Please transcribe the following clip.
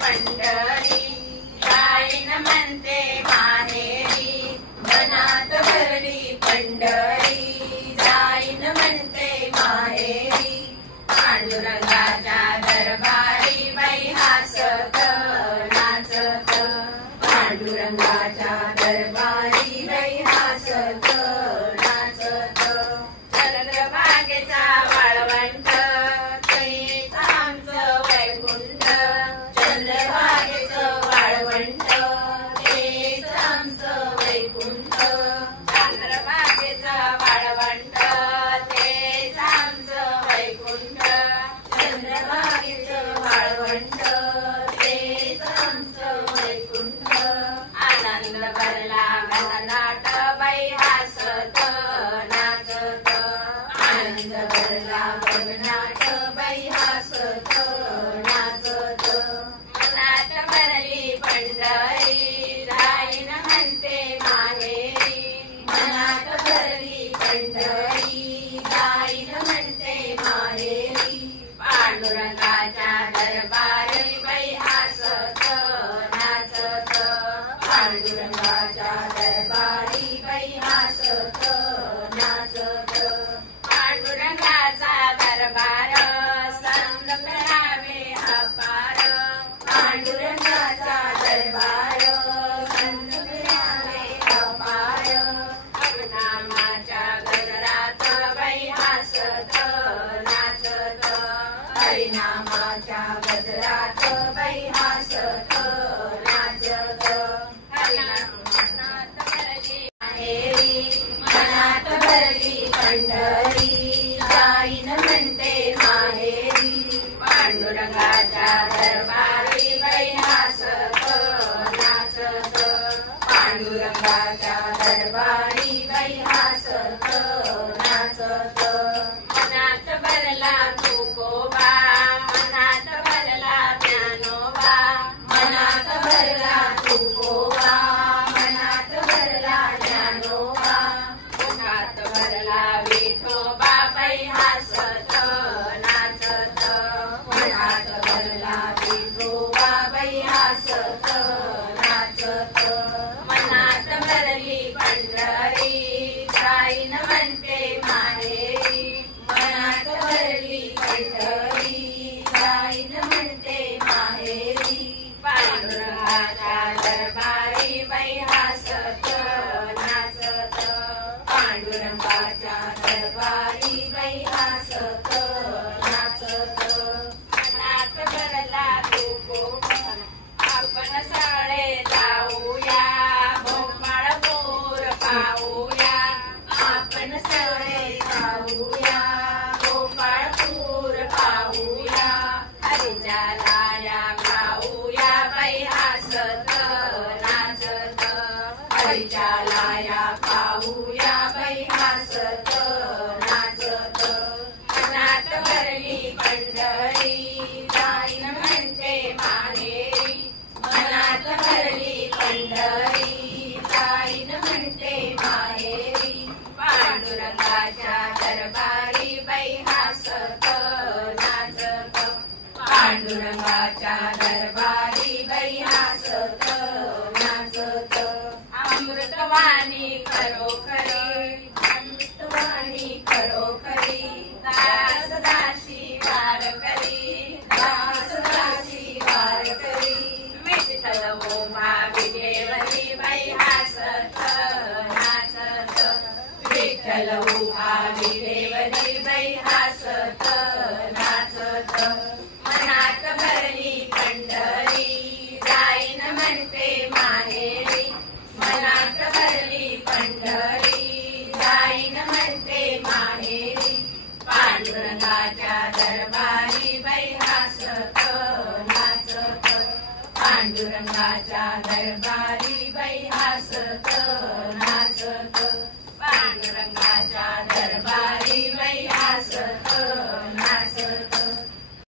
पंढरी जाईन म्हणते माहेरी मनात भरली पंढरी जाईन म्हणते माहेरी पांडुरंगाच्या दरबारी बाई हसत नाचत पांडुरंगाच्या दरबारी बाई हसत नाचत चंद्रभागेचा वाळवंट तेच आमचं वैकुंठ चंद्रभागेचं वाळवंट तेच आमचं वैकुंठ चंद्रभागेचं वाळवंट तेच आमचं वैकुंठ चंद्रभागेचं वाळवंट तेच आमचं वैकुंठ आनंद भरला गगनाट बाई हसत नाचत आनंद भरला गगनाट बाई हसत नाचत मनात भरली पंढरी जाईन म्हणते माहेरी मनात भरली पंढरी जाईन म्हणते माहेरी पांडुरंगाच्या दरबारी बाई हसत नाचत पांडुरंगाच्या दरबारी बाई हसत नाचत पांडुरंगाचा दरबार संत करावे अपार पांडुरंगाचा दरबार संत करावे अपार हरिनामाच्या गजरात बाई हसत नाचत हरिनामाच्या गजरात बाई हसत नाचत हरिनामात भरली माहेरी मनात भरली पंढरी जाईन म्हणते माहेरी पांडुरंगाच्या दरबारी बाई हसत नाचत पांडुरंगाच्या दरबारी बाई हसत नाचत मनात भरला तुकोबा मनात भरला ज्ञानोबा मनात भरला तुकोबा मनात भरला ज्ञानोबा मनात भरला विठोबा बाई हसत नाचत मनात भरला विठोबा बाई हसत नाचत मनात भरली पंढरी जाईन म्हणते माहेरी मनात भरली पंढरी जाईन म्हणते माहेरी पांडुरंगाच्या दरबारी बाई हसत नाचत पांडुरंगाच्या दरबारी बाई हसत नाचत मनात भरला तुकोबा आपण सगळे जाऊया गोपाळपूर पाहूया आपण सगळे जाऊया गोपाळपूर पाहूया हरीच्या लाया खाऊया बाई हसत नाचत हरीच्या लाया खाऊया बाई हसत नाचत मनात भरली पंढरी जाईन म्हणते माहेरी मनात भरली पंढरी जाईन म्हणते माहेरी पांडुरंगाच्या दरबारी बाई हसत नाचत पांडुरंगाच्या दरबारी बाई हसत नाचत अमृतवाणी खरोखरी अमृतवाणी खरोखरी दास दासी वारकरी दास दासी वारकरी विठ्ठल उभा विठेवरी बाई हसत नाचत विठ्ठल उभा विठेवरी बाई हसत नाचत मनात भरली पंढरी जाईन म्हणते माहेरी मनात भरली पंढरी जाईन म्हणते माहेरी पांडुरंगाच्या दरबारी बाई हसत नाचत पांडुरंगाच्या दरबारी बाई हसत नाचत पांडुरंगाच्या दरबारी बाई हसत नाचत